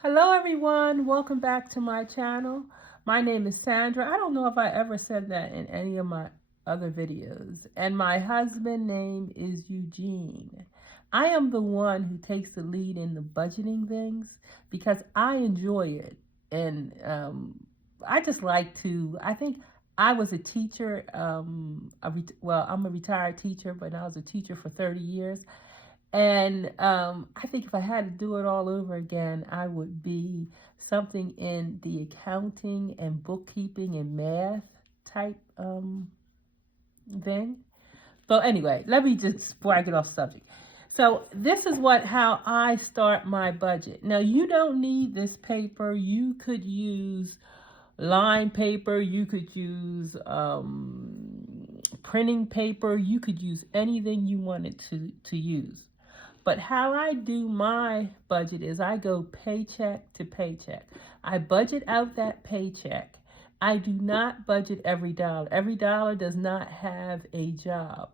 Hello everyone, welcome back to my channel. My name is Sandra. I don't know if I ever said that in any of my other videos. And my husband's name is Eugene. I am the one who takes the lead in the budgeting things because I enjoy it. And I just like to, I think I was a teacher, I'm a retired teacher, but I was a teacher for 30 years. And I think if I had to do it all over again, I would be something in the accounting and bookkeeping and math type thing. So anyway, let me just, before I get off subject. So this is how I start my budget. Now you don't need this paper. You could use line paper. You could use printing paper. You could use anything you wanted to use. But how I do my budget is I go paycheck to paycheck. I budget out that paycheck. I do not budget every dollar. Every dollar does not have a job,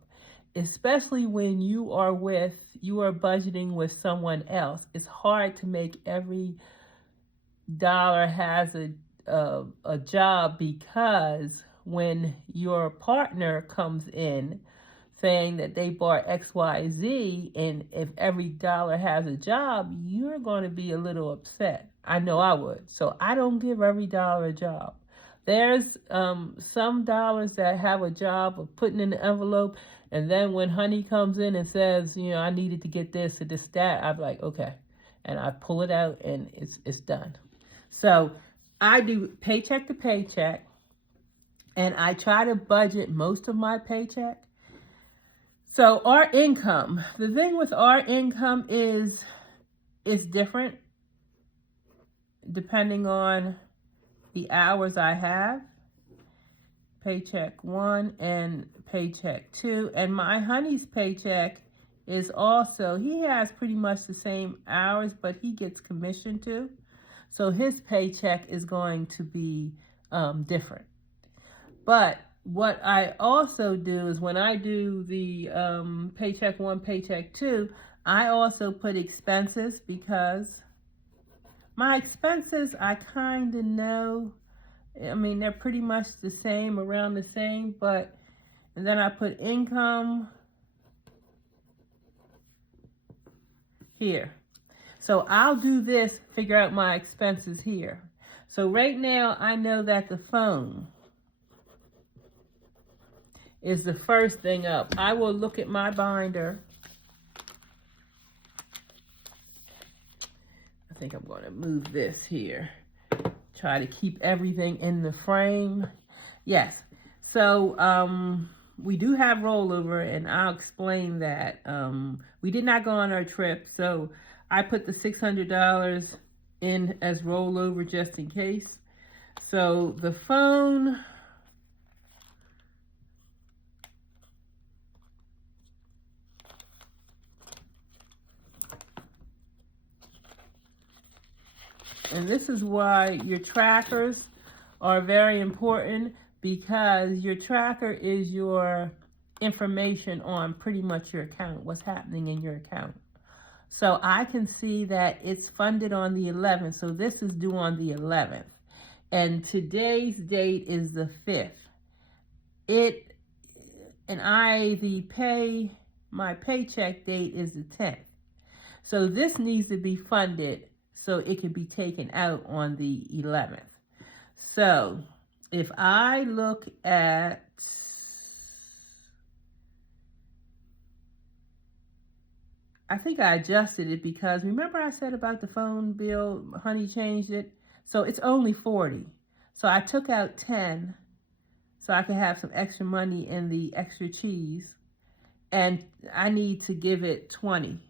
especially when you are budgeting with someone else. It's hard to make every dollar has a job, because when your partner comes in saying that they bought XYZ, and if every dollar has a job, you're going to be a little upset. I know I would. So I don't give every dollar a job. There's some dollars that have a job of putting in the envelope, and then when honey comes in and says, I needed to get this or this, that, I'm like, okay. And I pull it out and it's done. So I do paycheck to paycheck, and I try to budget most of my paycheck. So our income, the thing with our income is it's different depending on the hours I have. Paycheck one and paycheck two. And my honey's paycheck is also, he has pretty much the same hours, but he gets commission too. So his paycheck is going to be different. But what I also do is when I do the paycheck one, paycheck two, I also put expenses, because my expenses I kind of know. I mean, they're pretty much the same, around the same, and then I put income here. So I'll do this, figure out my expenses here. So right now I know that the phone is the first thing up. I will look at my binder. I think I'm going to move this here. Try to keep everything in the frame. Yes. So we do have rollover, and I'll explain that. We did not go on our trip, so I put the $600 in as rollover just in case. So the phone, and this is why your trackers are very important, because your tracker is your information on pretty much your account, what's happening in your account. So I can see that it's funded on the 11th. So this is due on the 11th. And today's date is the 5th. My paycheck date is the 10th. So this needs to be funded so it can be taken out on the 11th. So if I look at, I think I adjusted it, because remember I said about the phone bill, honey changed it. So it's only 40. So I took out 10 so I could have some extra money in the extra cheese. And I need to give it 20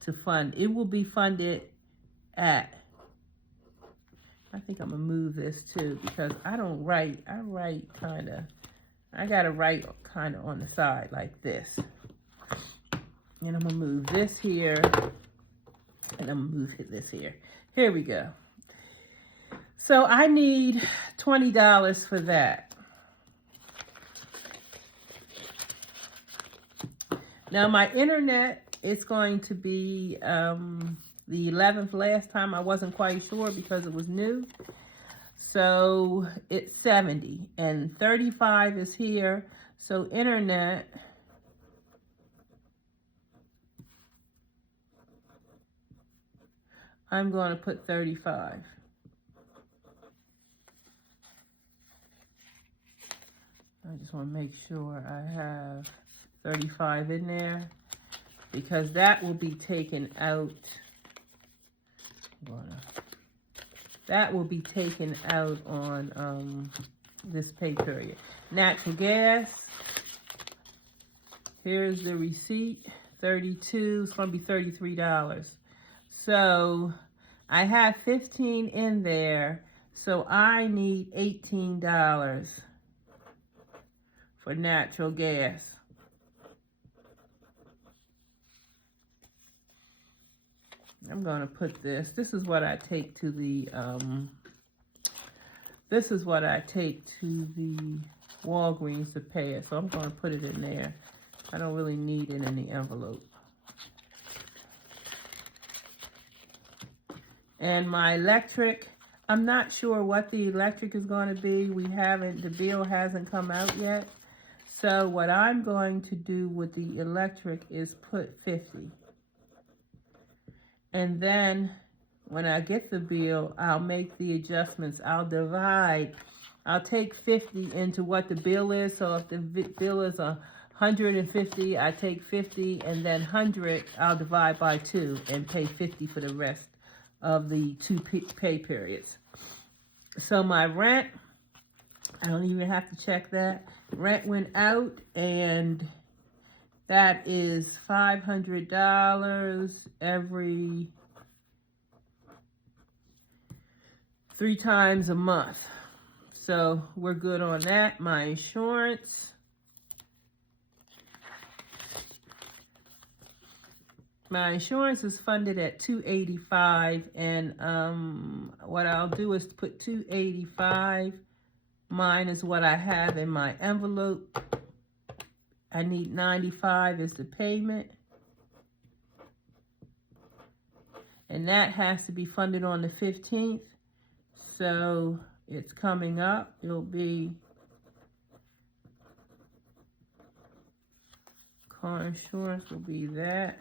to fund. It will be funded at, I think I'm gonna move this too, because I don't write, I gotta write kind of on the side like this. And I'm gonna move this here, and I'm gonna move this here. Here we go. So I need $20 for that. Now my internet is going to be The 11th last time I wasn't quite sure because it was new. So it's 70 and 35 is here. So internet, I'm going to put 35. I just want to make sure I have 35 in there because that will be taken out. That will be taken out on this pay period. Natural gas, here's the receipt, 32, it's going to be $33. So I have 15 in there, so I need $18 for natural gas. I'm going to put this is what I take to the, Walgreens to pay it. So I'm going to put it in there. I don't really need it in the envelope. And my electric, I'm not sure what the electric is going to be. The bill hasn't come out yet. So what I'm going to do with the electric is put 50. And then when I get the bill, I'll make the adjustments. I'll take 50 into what the bill is. So if the bill is 150, I take 50, and then 100, I'll divide by 2 and pay 50 for the rest of the 2 pay periods. So my rent, I don't even have to check that. Rent went out, and that is $500 every 3 times a month. So we're good on that. My insurance. My insurance is funded at $285, and what I'll do is put $285 minus what I have in my envelope. I need $95 as the payment. And that has to be funded on the 15th. So it's coming up. It'll be car insurance will be that.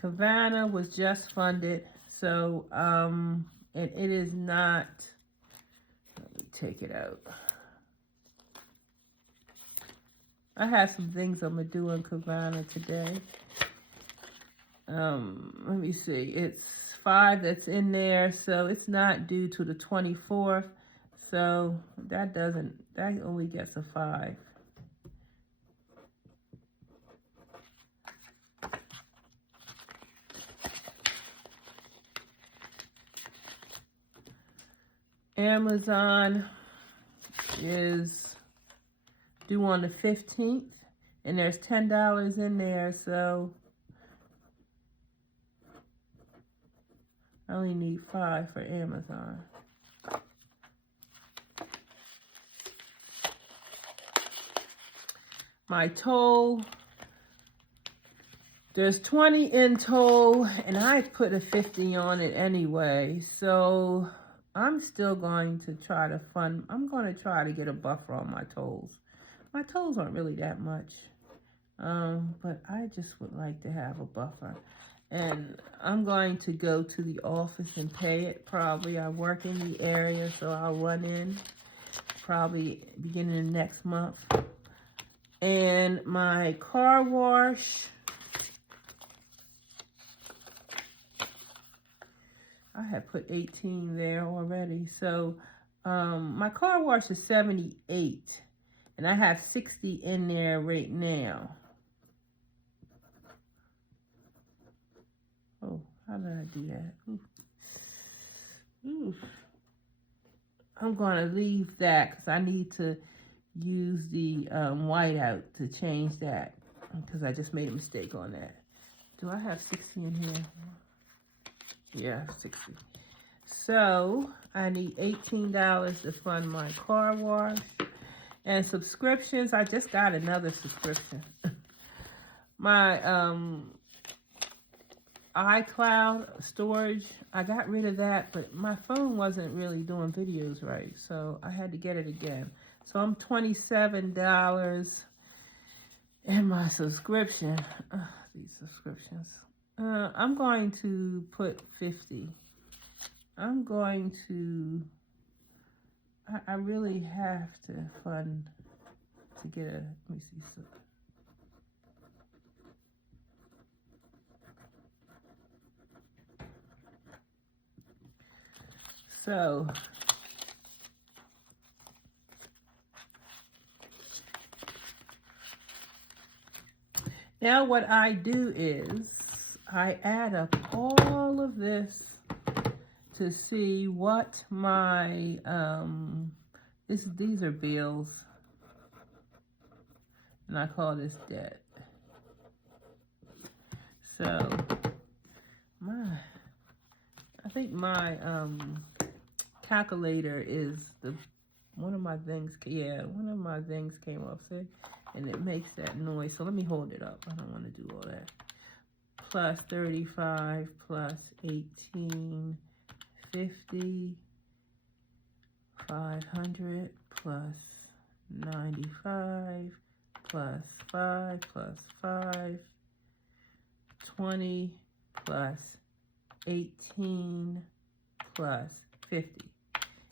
Savannah was just funded, so and it is not. Let me take it out. I have some things I'm gonna do in Savannah today. Let me see. It's 5 that's in there, so it's not due to the 24th. So that only gets a 5. Amazon is due on the 15th, and there's $10 in there, so I only need 5 for Amazon. My toll, there's 20 in toll, and I put a 50 on it anyway, so I'm still going to try to I'm going to try to get a buffer on my tolls. My tolls aren't really that much, but I just would like to have a buffer. And I'm going to go to the office and pay it probably. I work in the area, so I'll run in probably beginning of next month. And my car wash, I had put 18 there already. So my car wash is 78, and I have 60 in there right now. Oh, how did I do that? Oof. I'm going to leave that because I need to use the whiteout to change that because I just made a mistake on that. Do I have 60 in here? Yeah, 60. So I need $18 to fund my car wash. And subscriptions, I just got another subscription. My iCloud storage, I got rid of that, but my phone wasn't really doing videos right, so I had to get it again. So I'm $27 in my subscription. These subscriptions. I'm going to put 50. I'm going to, I really have to fund to get a, let me see. So now what I do is I add up all of this to see what my, these are bills, and I call this debt. So I think my calculator is one of my things came off, see? And it makes that noise. So let me hold it up. I don't want to do all that. Plus 35 plus 18, 50, 500 plus 95 plus 5 plus 5, 20 plus 18 plus 50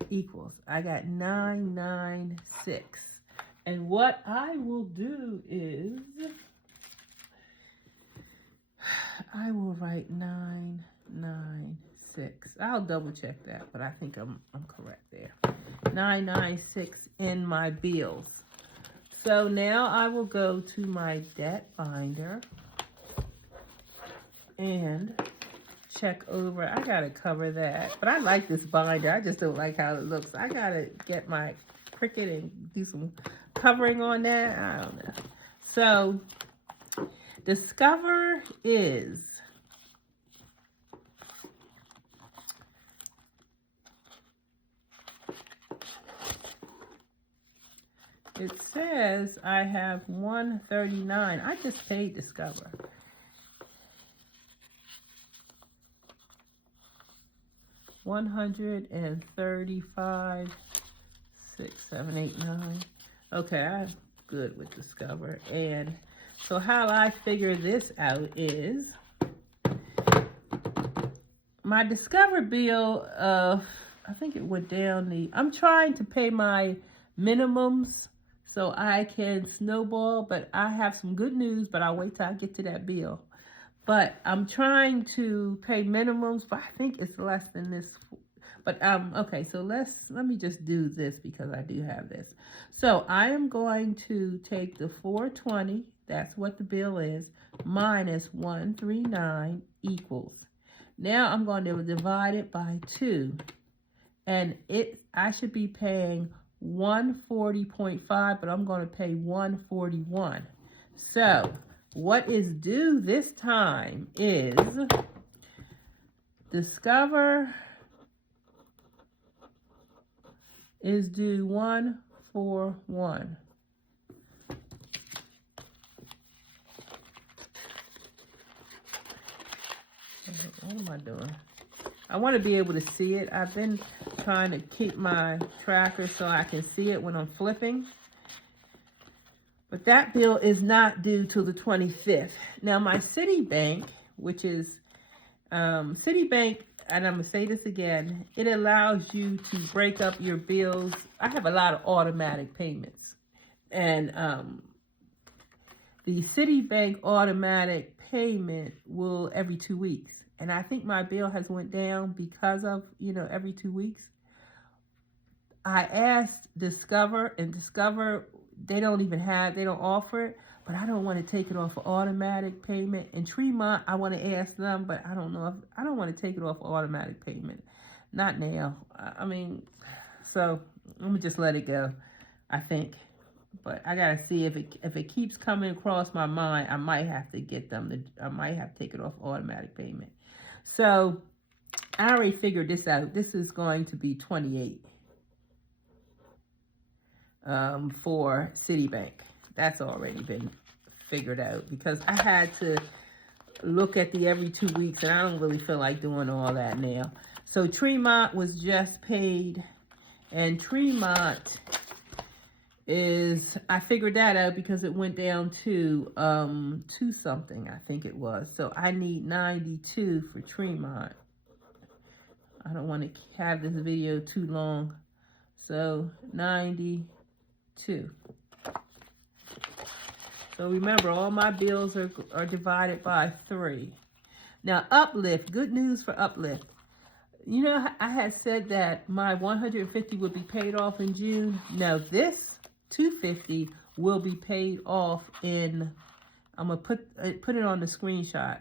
equals, I got 996. And what I will do is, I will write 996. I'll double check that, but I think I'm correct there. 996 in my bills. So now I will go to my debt binder and check over. I gotta cover that, but I like this binder. I just don't like how it looks. I gotta get my Cricut and do some covering on that. I don't know. So Discover is it says I have 139. I just paid Discover. $135, 6, 7, 8, 9. Okay, I'm good with Discover. And so how I figure this out is my Discover bill, I think it went down I'm trying to pay my minimums so I can snowball, but I have some good news, but I'll wait till I get to that bill. But I'm trying to pay minimums, but I think it's less than this. But okay, so let me just do this because I do have this. So I am going to take the 420, that's what the bill is, minus 139 equals. Now I'm going to divide it by 2, and I should be paying 140.5, but I'm going to pay 141. So what is due this time is Discover is due 141. What am I doing? I want to be able to see it. I've been trying to keep my tracker so I can see it when I'm flipping. But that bill is not due till the 25th. Now my Citibank, which is Citibank, and I'm going to say this again, it allows you to break up your bills. I have a lot of automatic payments. And the Citibank automatic payment will every 2 weeks. And I think my bill has went down because of, every 2 weeks. I asked Discover, and Discover, they don't offer it, but I don't want to take it off of automatic payment. And Tremont, I want to ask them, but I don't know I don't want to take it off of automatic payment. Not now. So I'm gonna just let it go, I think. But I gotta see if it keeps coming across my mind, I might have to take it off automatic payment. So I already figured this out. This is going to be 28. for Citibank. That's already been figured out because I had to look at the every 2 weeks, and I don't really feel like doing all that now. So Tremont was just paid, and Tremont is, I figured that out because it went down to 2 something, I think it was. So I need 92 for Tremont. I don't want to have this video too long. So 92. So remember, all my bills are divided by 3. Now, Uplift, good news for Uplift. You know, I had said that my 150 would be paid off in June. No, this 250 will be paid off in, I'm going to put it on the screenshot.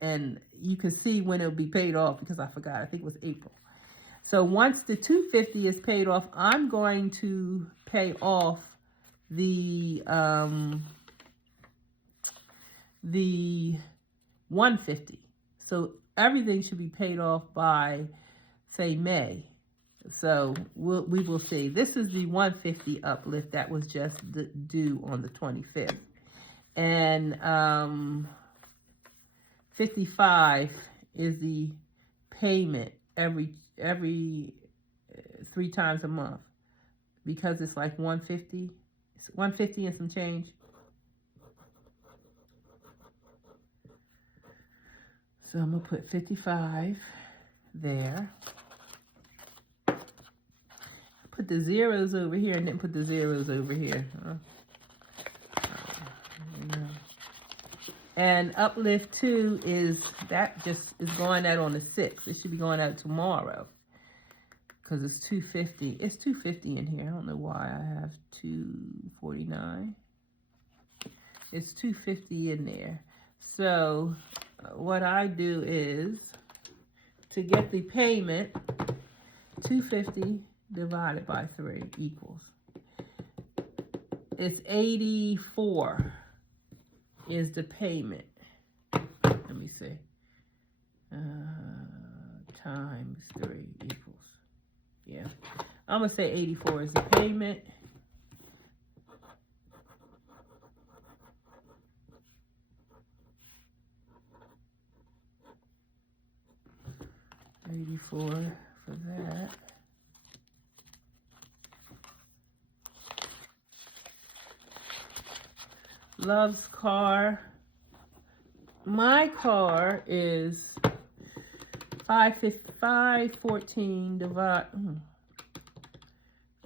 And you can see when it'll be paid off because I forgot. I think it was April. So once the 250 is paid off, I'm going to pay off the 150. So everything should be paid off by, say, May. So we will see. This is the 150 uplift that was just due on the 25th. And 55 is the payment every 3 times a month, because it's like 150. It's 150 and some change. So I'm gonna put 55 there. Put the zeros over here and then put the zeros over here. And Uplift 2 is, that just is going out on the 6th. It should be going out tomorrow because it's 250. It's 250 in here. I don't know why I have 249. It's 250 in there. So what I do is, to get the payment, 250 divided by 3 equals, it's 84 is the payment. Let me see. Times 3 equals, yeah, I'm gonna say 84 is the payment. $84 for that. Love's car. My car is 514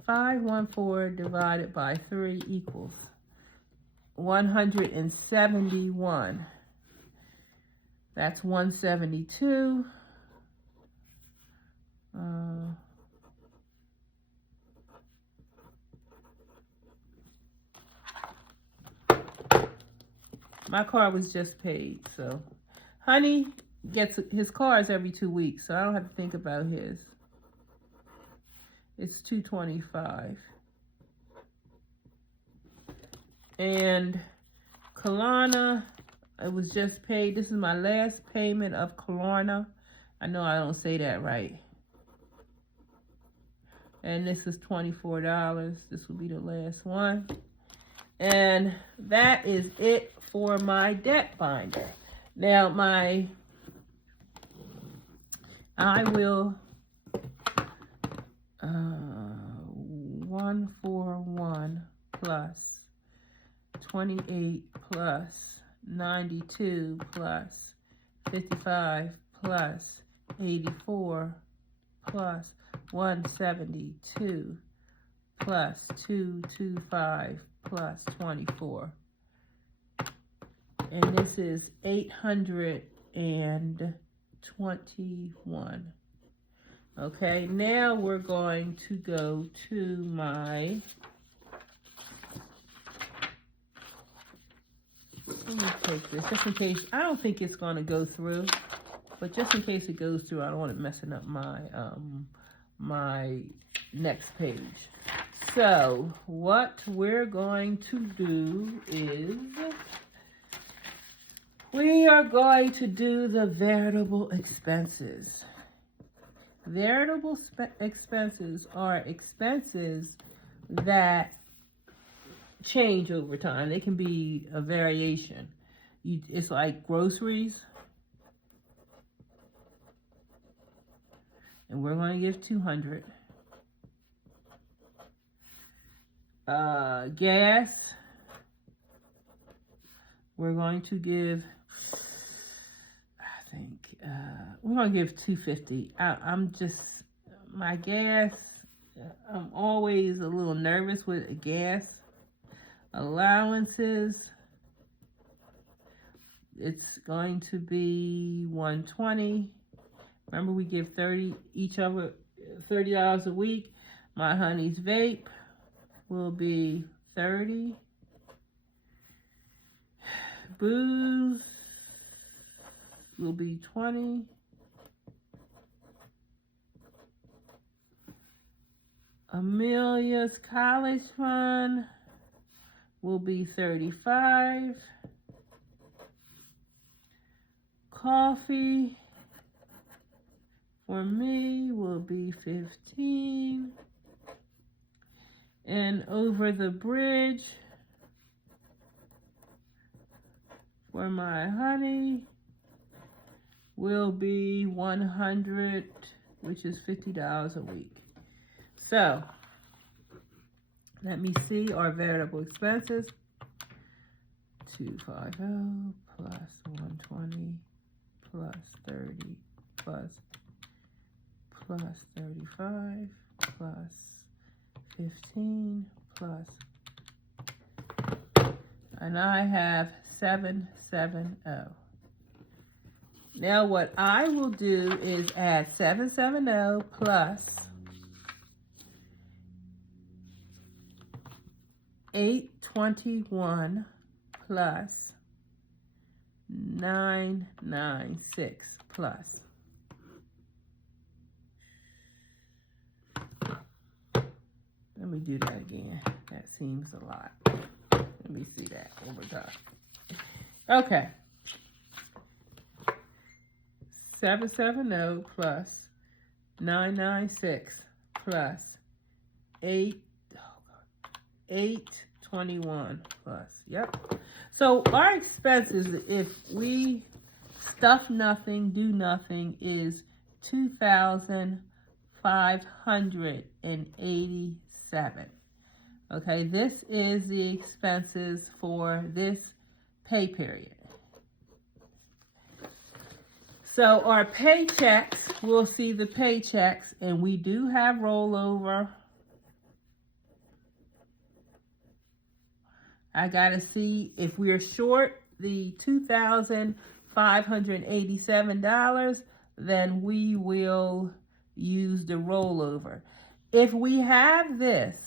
514 divided by 3 equals 171. That's 172. My car was just paid, so Honey gets his cars every 2 weeks, so I don't have to think about his. It's $225. And Kalana, it was just paid. This is my last payment of Kalana. I know I don't say that right. And this is $24. This will be the last one. And that is it for my debt binder. Now I will 141 plus 28 plus 92 plus 55 plus 84 plus 172 plus 225 plus 24. And this is 821. Okay, now we're going to go to my, let me take this just in case. I don't think it's going to go through, but just in case it goes through, I don't want it messing up my my next page. So what we're going to do is we are going to do the variable expenses. Variable expenses are expenses that change over time. They can be a variation. It's like groceries. And we're going to give 200. Gas. We're going to give, I think, we're going to give 250. I'm just, my gas, I'm always a little nervous with gas allowances. It's going to be 120. Remember, we give 30 each other $30 a week. My honey's vape will be 30. Booze will be 20. Amelia's college fund will be 35. Coffee for me will be 15. And over the bridge for my honey will be 100, which is $50 a week. So, let me see our variable expenses. 250 plus 120 plus 30 plus 35 plus 15 plus, and I have 770. Now what I will do is add 770 plus 821 plus 996 plus. Let me do that again. That seems a lot. Let me see that one more time. Okay. 770 plus 996 plus 821 plus. Yep. So our expenses, if we stuff nothing, do nothing, is $2,587. Okay, this is the expenses for this pay period. So our paychecks, we'll see the paychecks, and we do have rollover. I gotta see if we're short the $2,587, then we will use the rollover. If we have this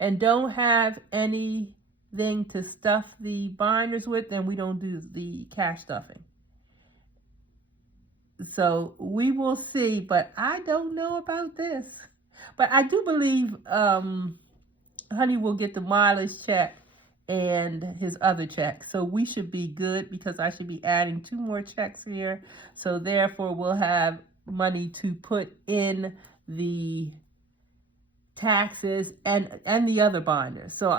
and don't have anything to stuff the binders with, then we don't do the cash stuffing. So we will see, but I don't know about this. But I do believe Honey will get the mileage check and his other check. So we should be good, because I should be adding 2 more checks here. So therefore we'll have money to put in the taxes and the other binders. So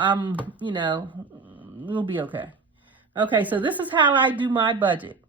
we'll be okay. Okay, so this is how I do my budget.